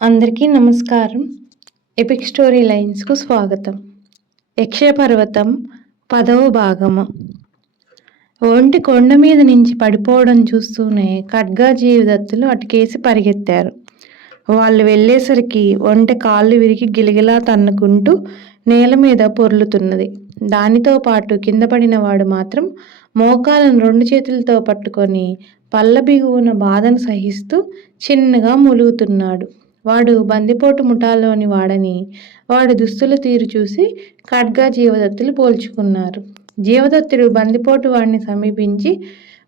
అందరికీ నమస్కారం. Epic story లైన్స్‌కు స్వాగతం. యక్షపర్వతం 10వ భాగము. ఒంటి కొండ మీద నుంచి పడిపోవడం చూస్తూనే ఖడ్గా జీవదత్తులు అటుకేసి పరిగెత్తారు. వాళ్ళు వెళ్ళేసరికి ఒంటె కాళ్ళు విరిగి గిలగిలా తన్నుకుంటూ నేల మీద పొర్లుతున్నది. దానితో పాటు కింద పడిన వాడు మాత్రం మోకాలను 2 చేతులతో పట్టుకొని పళ్ళ బిగువున బాధను సహిస్తూ చిన్నగా మూలుగుతున్నాడు. వాడు బందిపోటు ముఠాలోని వాడని వాడి దుస్తుల తీరు చూసి ఖడ్గా జీవదత్తులు పోల్చుకున్నారు. జీవదత్తుడు బందిపోటు వాడిని సమీపించి,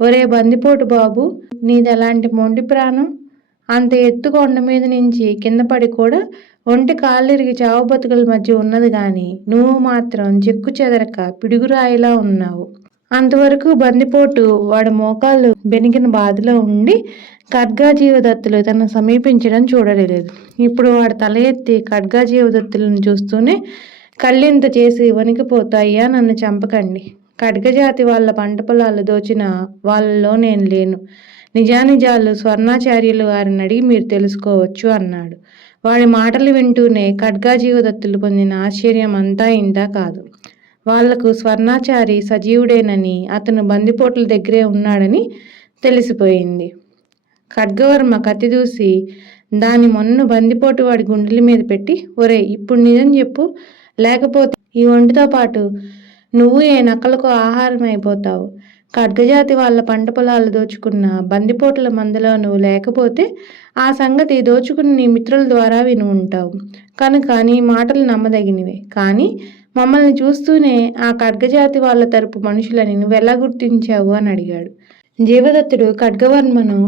ఒరే బందిపోటు బాబు, నీదెలాంటి మొండి ప్రాణం? అంత ఎత్తు కొండ మీద నుంచి కింద పడి కూడా ఒంటి కాళ్ళిరిగి చావు బతుకుల మధ్య ఉన్నది గాని నువ్వు మాత్రం చెక్కు చెదరక పిడుగురాయిలా ఉన్నావు. అంతవరకు బందిపోటు వాడి మోకాళ్ళు బెనికిన బాధలో ఉండి ఖడ్గా జీవదత్తులు తనను సమీపించడం చూడలేదు. ఇప్పుడు వాడు తల ఎత్తి ఖడ్గా జీవదత్తులను చూస్తూనే కళ్ళింత చేసి వణికిపోతూ, అయ్యా నన్ను చంపకండి. ఖడ్గజాతి వాళ్ళ పంట పొలాలు దోచిన వాళ్ళలో నేను లేను. నిజానిజాలు స్వర్ణాచార్యులు వారిని అడిగి మీరు తెలుసుకోవచ్చు అన్నాడు. వాడి మాటలు వింటూనే ఖడ్గా జీవదత్తులు పొందిన ఆశ్చర్యం అంతా ఇంతా కాదు. వాళ్లకు స్వర్ణాచారి సజీవుడేనని, అతను బందిపోట్ల దగ్గరే ఉన్నాడని తెలిసిపోయింది. ఖడ్గవర్మ కత్తి దూసి దాని మొన్ను బందిపోటు వాడి గుండెల మీద పెట్టి, ఒరే ఇప్పుడు నిజం చెప్పు, లేకపోతే ఈ ఒంటితో పాటు నువ్వు ఏ నక్కలకు ఆహారం అయిపోతావు. ఖడ్గజాతి వాళ్ళ పంట పొలాలు దోచుకున్న బందిపోట్ల మందలో నువ్వు లేకపోతే ఆ సంగతి దోచుకుని నీ మిత్రుల ద్వారా విని ఉంటావు. కనుక నీ మాటలు నమ్మదగినవే. కానీ మమ్మల్ని చూస్తూనే ఆ ఖడ్గజాతి వాళ్ళ తరపు మనుషులని నువ్వెలా గుర్తించావు అని అడిగాడు. జీవదత్తుడు ఖడ్గవర్మను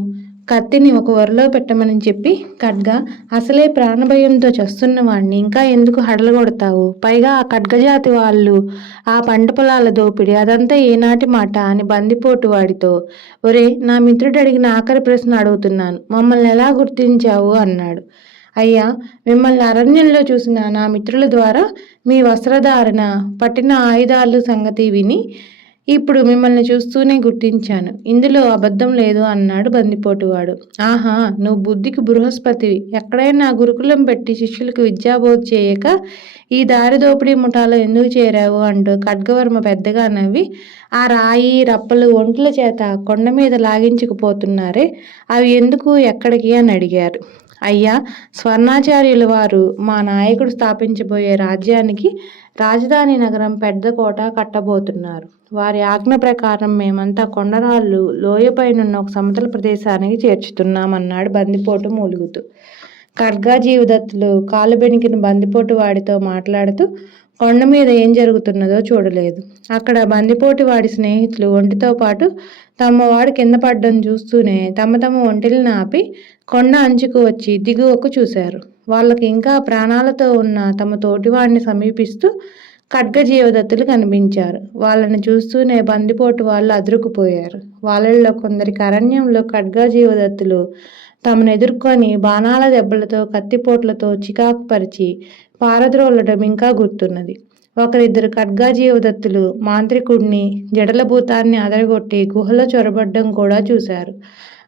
కత్తిని ఒక వరలో పెట్టమని చెప్పి, ఖడ్గా, అసలే ప్రాణభయంతో చస్తున్న వాడిని ఇంకా ఎందుకు హడలగొడతావు? పైగా ఆ ఖడ్గజాతి వాళ్ళు ఆ పంట పొలాల దోపిడి అదంతా ఏనాటి మాట అని బందిపోటు వాడితో, ఒరే నా మిత్రుడు అడిగిన ఆఖరి ప్రశ్న అడుగుతున్నాను, మమ్మల్ని ఎలా గుర్తించావు అన్నాడు. అయ్యా, మిమ్మల్ని అరణ్యంలో చూసిన నా మిత్రుల ద్వారా మీ వస్త్రధారణ, పట్టిన ఆయుధాలు సంగతి విని ఇప్పుడు మిమ్మల్ని చూస్తూనే గుర్తించాను. ఇందులో అబద్ధం లేదు అన్నాడు బందిపోటువాడు. ఆహా, నువ్వు బుద్ధికి బృహస్పతివి. ఎక్కడైనా గురుకులం పెట్టి శిష్యులకు విద్యాబోధ చేయక ఈ దారి దోపిడీ ముఠాలో ఎందుకు చేరావు అంటూ ఖడ్గవర్మ పెద్దగా నవ్వి, ఆ రాయి రప్పలు ఒంట్ల చేత కొండ మీద లాగించుకుపోతున్నారే, అవి ఎందుకు, ఎక్కడికి అని అడిగారు. అయ్యా, స్వర్ణాచార్యుల వారు మా నాయకుడు స్థాపించబోయే రాజ్యానికి రాజధాని నగరం పెద్ద కోట కట్టబోతున్నారు. వారి ఆజ్ఞ ప్రకారం మేమంతా కొండరాళ్ళు లోయపైనున్న ఒక సమతల ప్రదేశానికి చేర్చుతున్నామన్నాడు బందిపోటు మూలుగుతూ. ఖడ్గా జీవదత్తులు కాలు బెనికిన బందిపోటు వాడితో మాట్లాడుతూ కొండ మీద ఏం జరుగుతున్నదో చూడలేదు. అక్కడ బందిపోటు వాడి స్నేహితులు ఒంటితో పాటు తమ వాడు కింద పడ్డం చూస్తూనే తమ ఒంటిని ఆపి కొండ అంచుకు వచ్చి దిగువకు చూశారు. వాళ్ళకి ఇంకా ప్రాణాలతో ఉన్న తమ తోటివాడిని సమీపిస్తూ ఖడ్గ జీవదత్తులు కనిపించారు. వాళ్ళని చూస్తూనే బందిపోటు వాళ్ళు అదురుకుపోయారు. వాళ్ళల్లో కొందరికి అరణ్యంలో ఖడ్గా జీవదత్తులు తమను ఎదుర్కొని బాణాల దెబ్బలతో, కత్తిపోట్లతో చికాకు పరిచి పారద్రోలడం ఇంకా గుర్తున్నది. ఒకరిద్దరు ఖడ్గా జీవదత్తులు మాంత్రికుడిని, జడల భూతాన్ని అదరగొట్టి గుహలో చొరబడ్డం కూడా చూశారు.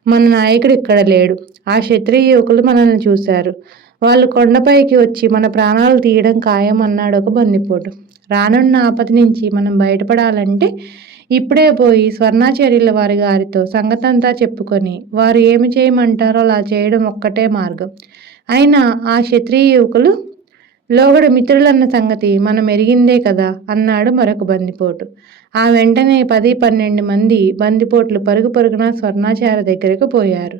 మన నాయకుడు ఇక్కడ లేడు. ఆ క్షత్రియ యువకులు మనల్ని చూశారు. వాళ్ళు కొండపైకి వచ్చి మన ప్రాణాలు తీయడం ఖాయం అన్నాడు ఒక బందిపోటు. రానున్న ఆపద నుంచి మనం బయటపడాలంటే ఇప్పుడే పోయి స్వర్ణాచార్యుల వారి గారితో సంగతంతా చెప్పుకొని వారు ఏమి చేయమంటారో అలా చేయడం ఒక్కటే మార్గం. అయినా ఆ క్షత్రియ యువకులు లోగడ మిత్రులన్న సంగతి మనం ఎరిగిందే కదా అన్నాడు మరొక బందిపోటు. ఆ వెంటనే 10-12 మంది బందిపోట్లు పరుగు పరుగున స్వర్ణాచార్య దగ్గరకు పోయారు.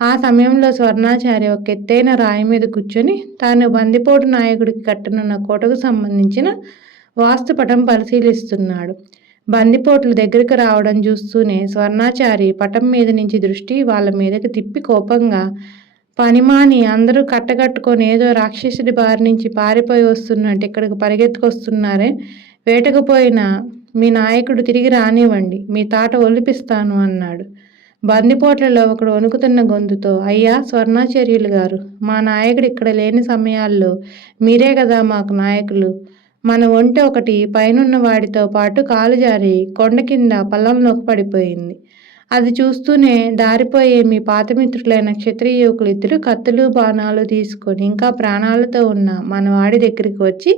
ఆ సమయంలో స్వర్ణాచార్య ఒక ఎత్తైన రాయి మీద కూర్చొని తాను బందిపోటు నాయకుడికి కట్టనున్న కోటకు సంబంధించిన వాస్తుపటం పరిశీలిస్తున్నాడు. బందిపోట్లు దగ్గరకు రావడం చూస్తూనే స్వర్ణాచారి పటం మీద నుంచి దృష్టి వాళ్ళ మీదకి తిప్పి కోపంగా, పనిమాని అందరూ కట్టకట్టుకొని ఏదో రాక్షసుడి బారి నుంచి పారిపోయి వస్తున్నట్టు ఇక్కడికి పరిగెత్తుకొస్తున్నారే, వేటకుపోయిన మీ నాయకుడు తిరిగి రానివ్వండి, మీ తాట ఒలిపిస్తాను అన్నాడు. బందిపోట్లలో ఒకడు వణుకుతున్న గొంతుతో, అయ్యా స్వర్ణాచార్యులు గారు, మా నాయకుడు ఇక్కడ లేని సమయాల్లో మీరే కదా మాకు నాయకులు. మన ఒంటె ఒకటి పైనున్న వాడితో పాటు కాలు జారి కొండ కింద పల్లంలోకి పడిపోయింది. అది చూస్తూనే దారిపోయే మీ పాతమిత్రులైన క్షత్రియ యువకులు ఇద్దరు కత్తులు బాణాలు తీసుకొని ఇంకా ప్రాణాలతో ఉన్న మన వాడి దగ్గరికి వచ్చి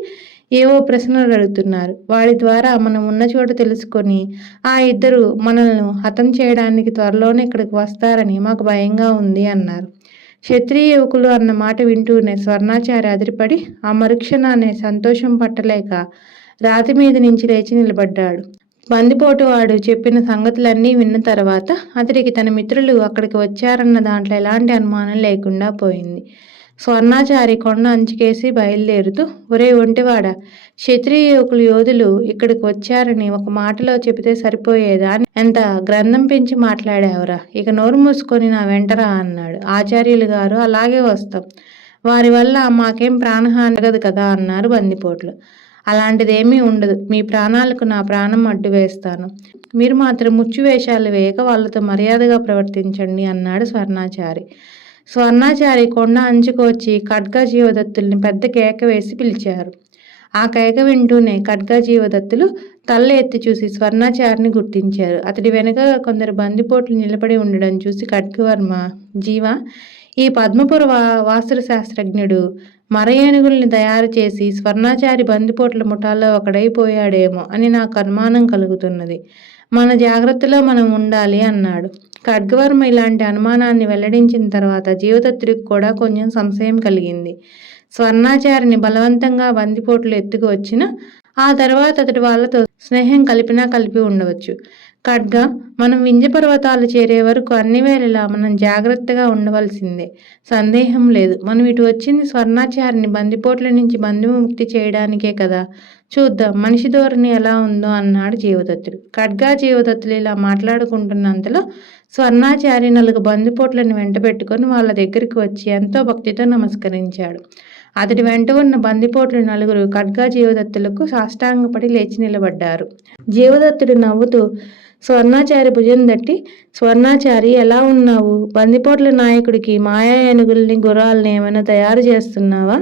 ఏవో ప్రశ్నలు అడుగుతున్నారు. వాడి ద్వారా మనం ఉన్న చోటు తెలుసుకొని ఆ ఇద్దరు మనల్ని హతం చేయడానికి త్వరలోనే ఇక్కడికి వస్తారని మాకు భయంగా ఉంది అన్నారు. క్షత్రియ యువకులు అన్న మాట వింటూనే స్వర్ణాచారి అదిరిపడి ఆ మరుక్షణాన్ని సంతోషం పట్టలేక రాతి మీద నుంచి లేచి నిలబడ్డాడు. బందిపోటువాడు చెప్పిన సంగతులన్నీ విన్న తర్వాత అతడికి తన మిత్రులు అక్కడికి వచ్చారన్న దాంట్లో ఎలాంటి అనుమానం లేకుండా పోయింది. స్వర్ణాచారి కొండ అంచుకేసి బయలుదేరుతూ, ఒరే ఒంటివాడా, క్షత్రియ యువకులు యోధులు ఇక్కడికి వచ్చారని ఒక మాటలో చెబితే సరిపోయేదా అని ఎంత గ్రంథం పెంచి మాట్లాడావురా, ఇక నోరు మూసుకొని నా వెంటరా అన్నాడు. ఆచార్యులు గారు, అలాగే వస్తాం, వారి వల్ల మాకేం ప్రాణహాని జరగదు కదా అన్నారు బందిపోట్లు. అలాంటిదేమీ ఉండదు, మీ ప్రాణాలకు నా ప్రాణం అడ్డు వేస్తాను, మీరు మాత్రం ముచ్చు వేషాలు వేయక వాళ్ళతో మర్యాదగా ప్రవర్తించండి అన్నాడు స్వర్ణాచారి. స్వర్ణాచారి కొండ అంచుకు వచ్చి ఖడ్గ జీవదత్తుల్ని పెద్ద కేక వేసి పిలిచారు. ఆ కేక వింటూనే ఖడ్గ జీవదత్తులు తల్ల ఎత్తి చూసి స్వర్ణాచారిని గుర్తించారు. అతడి వెనుక కొందరు బందిపోట్లు నిలబడి ఉండడం చూసి ఖడ్గవర్మ, జీవ, ఈ పద్మపుర వాస్తు శాస్త్రజ్ఞుడు మర ఏనుగుల్ని తయారు చేసి స్వర్ణాచారి బందిపోట్ల ముఠాలో ఒకడైపోయాడేమో అని నాకు అనుమానం కలుగుతున్నది, మన జాగ్రత్తలో మనం ఉండాలి అన్నాడు. ఖడ్గవర్మ ఇలాంటి అనుమానాన్ని వెల్లడించిన తర్వాత జీవదత్తుడికి కూడా కొంచెం సంశయం కలిగింది. స్వర్ణాచారిని బలవంతంగా బందిపోట్లు ఎత్తుకు వచ్చిన ఆ తర్వాత అతడి వాళ్ళతో స్నేహం కలిపి ఉండవచ్చు. ఖడ్గ, మనం వింధ్య పర్వతాలు చేరే వరకు అన్ని వేళలా మనం జాగ్రత్తగా ఉండవలసిందే, సందేహం లేదు. మనం ఇటు వచ్చింది స్వర్ణాచారిని బందిపోట్ల నుంచి బంధిముక్తి చేయడానికే కదా, చూద్దాం మనిషి ధోరణి ఎలా ఉందో అన్నాడు జీవదత్తుడు. ఖడ్గా జీవదత్తులు ఇలా మాట్లాడుకుంటున్నంతలో స్వర్ణాచారి 4 బందిపోట్లను వెంట పెట్టుకొని వాళ్ళ దగ్గరికి వచ్చి ఎంతో భక్తితో నమస్కరించాడు. అతడి వెంట ఉన్న బందిపోట్లు 4 ఖడ్గా జీవదత్తులకు సాష్టాంగపడి లేచి నిలబడ్డారు. జీవదత్తుడు నవ్వుతూ స్వర్ణాచారి భుజం తట్టి, స్వర్ణాచారి ఎలా ఉన్నావు, బందిపోట్ల నాయకుడికి మాయా ఏనుగుల్ని గుర్రాలని ఏమైనా తయారు చేస్తున్నావా,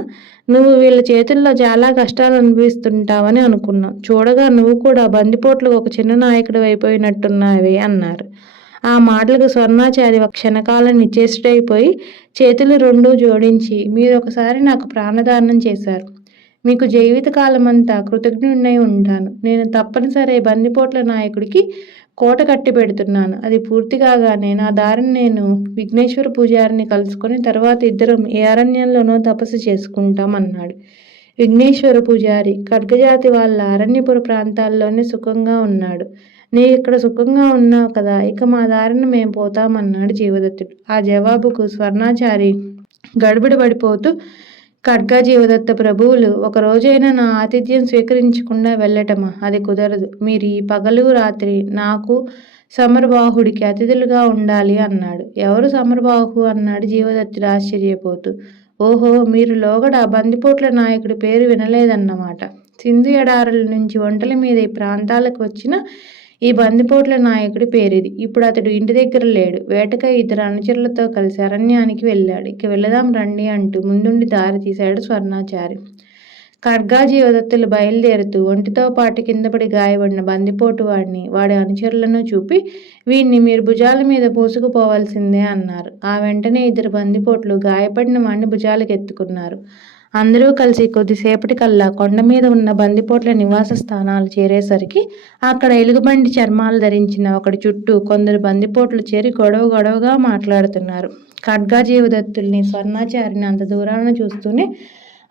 నువ్వు వీళ్ళ చేతుల్లో చాలా కష్టాలు అనుభవిస్తుంటావని అనుకున్నాం, చూడగా నువ్వు కూడా బందిపోట్లు ఒక చిన్న నాయకుడు అయిపోయినట్టున్నావే అన్నారు. ఆ మాటలకు స్వర్ణాచారి ఒక క్షణకాలం నిశ్చేష్టుడైపోయి చేతులు 2 జోడించి, మీరు ఒకసారి నాకు ప్రాణదానం చేశారు, మీకు జీవితకాలమంతా కృతజ్ఞుడినై ఉంటాను, నేను తప్పనిసరి బందిపోట్ల నాయకుడికి కోట కట్టి పెడుతున్నాను, అది పూర్తి కాగానే నా దారిని నేను విఘ్నేశ్వర పూజారిని కలుసుకొని తర్వాత ఇద్దరం ఏ అరణ్యంలోనో తపస్సు చేసుకుంటాం అన్నాడు. విఘ్నేశ్వర పూజారి ఖడ్గజాతి వాళ్ళ అరణ్యపుర ప్రాంతాల్లోనే సుఖంగా ఉన్నాడు, నీవు ఇక్కడ సుఖంగా ఉన్నావు కదా, ఇక మా దారిని మేము పోతామన్నాడు జీవదత్తుడు. ఆ జవాబుకు స్వర్ణాచారి గడబిడ పడిపోతూ, ఖడ్గా జీవదత్త ప్రభువులు ఒక రోజైనా నా ఆతిథ్యం స్వీకరించకుండా వెళ్ళటమా, అది కుదరదు, మీరు ఈ పగలు రాత్రి నాకు సమరబాహుడికి అతిథులుగా ఉండాలి అన్నాడు. ఎవరు సమరబాహు అన్నాడు జీవదత్తుడు ఆశ్చర్యపోతూ. ఓహో, మీరు లోగడ బందిపోట్ల నాయకుడి పేరు వినలేదన్నమాట. సింధు ఎడారుల నుంచి ఒంటల మీద ఈ ప్రాంతాలకు వచ్చిన ఈ బందిపోట్ల నాయకుడి పేరిది. ఇప్పుడు అతడు ఇంటి దగ్గర లేడు, వేటకై 2 అనుచరులతో కలిసి అరణ్యానికి వెళ్ళాడు, ఇక వెళదాం రండి అంటూ ముందుండి దారి తీశాడు స్వర్ణాచారి. ఖడ్గా జీవదత్తులు బయలుదేరుతూ ఒంటితో పాటు కిందపడి గాయపడిన బందిపోటు వాడిని వాడి అనుచరులను చూపి, వీడిని మీరు భుజాల మీద పోసుకుపోవాల్సిందే అన్నారు. ఆ వెంటనే 2 బందిపోట్లు గాయపడిన వాడిని భుజాలకు ఎత్తుకున్నారు. అందరూ కలిసి కొద్దిసేపటికల్లా కొండ మీద ఉన్న బందిపోట్ల నివాస స్థానాలు చేరేసరికి అక్కడ ఎలుగుబంటి చర్మాలు ధరించిన ఒకటి చుట్టూ కొందరు బందిపోట్లు చేరి గొడవగా మాట్లాడుతున్నారు. ఖడ్గా జీవదత్తుల్ని స్వర్ణాచారిని అంత దూరాన చూస్తూనే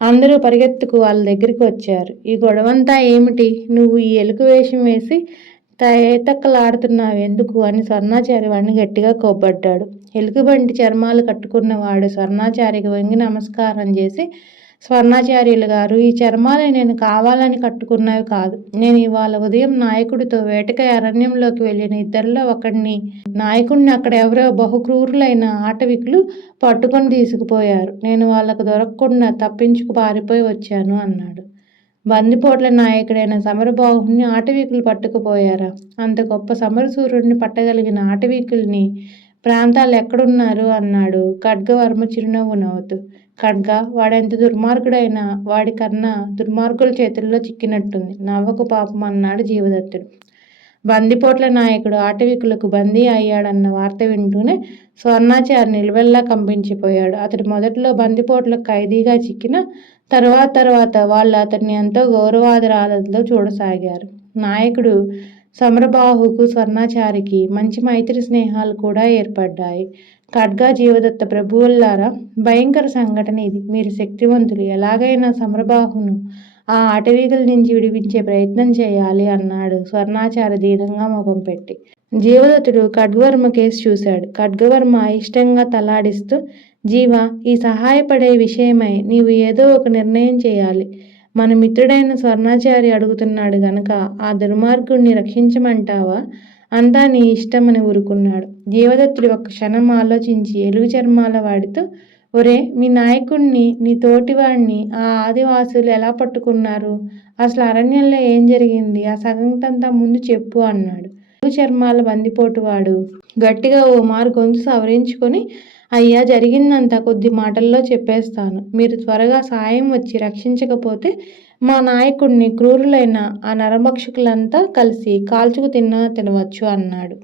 అందరూ పరిగెత్తుకు వాళ్ళ దగ్గరికి వచ్చారు. ఈ గొడవంతా ఏమిటి, నువ్వు ఈ ఎలుక వేషం వేసి తేతక్కలాడుతున్నావెందుకు అని స్వర్ణాచారి వాడిని గట్టిగా కోప్పడ్డాడు. ఎలుగుబంటి చర్మాలు కట్టుకున్నవాడు స్వర్ణాచారికి వంగి నమస్కారం చేసి, స్వర్ణాచార్యులు గారు, ఈ చర్మాలు నేను కావాలని కట్టుకున్నవి కాదు, నేను ఇవాళ ఉదయం నాయకుడితో వేటకై అరణ్యంలోకి వెళ్ళిన ఇద్దరిలో ఒకడిని, నాయకుడిని అక్కడ ఎవరో బహుక్రూరులైన ఆటవికులు పట్టుకొని తీసుకుపోయారు, నేను వాళ్ళకు దొరకకుండా తప్పించుకు పారిపోయి వచ్చాను అన్నాడు. బందిపోట్ల నాయకుడైన సమరబాహుని ఆటవీకులు పట్టుకుపోయారా, అంత గొప్ప సమరసూరుడిని పట్టగలిగిన ఆటవీకుల్ని ప్రాంతాలు ఎక్కడున్నారు అన్నాడు ఖడ్గవర్మ చిరునవ్వు నవ్వుతూ. ఖడ్గా, వాడెంత దుర్మార్గుడైనా వాడి కన్నా దుర్మార్గుల చేతుల్లో చిక్కినట్టుంది, నవ్వకు పాపం అన్నాడు జీవదత్తుడు. బందిపోట్ల నాయకుడు ఆటవికులకు బందీ అయ్యాడన్న వార్త వింటూనే స్వర్ణాచారి నిలువెల్లా కంపించిపోయాడు. అతడు మొదట్లో బందిపోట్లకు ఖైదీగా చిక్కిన తర్వాత వాళ్ళు అతన్ని ఎంతో గౌరవాదరాలతో చూడసాగారు. నాయకుడు సమరబాహుకు స్వర్ణాచారికి మంచి మైత్రి స్నేహాలు కూడా ఏర్పడ్డాయి. ఖడ్గా జీవదత్త ప్రభువుల్లారా, భయంకర సంఘటన ఇది. మీరు శక్తివంతులు, ఎలాగైనా సమరబాహును ఆ అటవీకుల నుంచి విడిపించే ప్రయత్నం చేయాలి అన్నాడు స్వర్ణాచారి దీనంగా ముఖం పెట్టి. జీవదత్తుడు ఖడ్గవర్మ కేసు చూశాడు. ఖడ్గవర్మ ఇష్టంగా తలాడిస్తూ, జీవా, ఈ సహాయపడే విషయమై నీవు ఏదో ఒక నిర్ణయం చేయాలి. మన మిత్రుడైన స్వర్ణాచారి అడుగుతున్నాడు గనక ఆ దుర్మార్గుణ్ణి రక్షించమంటావా? అంతా నీ ఇష్టమని ఊరుకున్నాడు. జీవదత్తుడు ఒక్క క్షణం ఆలోచించి ఎలుగు చర్మాల వాడితో, ఒరే, మీ నాయకుణ్ణి, నీ తోటివాడిని ఆ ఆదివాసులు ఎలా పట్టుకున్నారు? అసలు అరణ్యంలో ఏం జరిగింది? ఆ సంగతంతా ముందు చెప్పు అన్నాడు. ఎలుగు చర్మాల బందిపోటువాడు గట్టిగా ఓ మారు గొంతు సవరించుకొని, అయ్యా, జరిగిందంతా కొద్ది మాటల్లో చెప్పేస్తాను. మీరు త్వరగా సాయం వచ్చి రక్షించకపోతే మా నాయకుడిని క్రూరులైన ఆ నరభక్షకులంతా కలిసి కాల్చుకు తినవచ్చు అన్నాడు.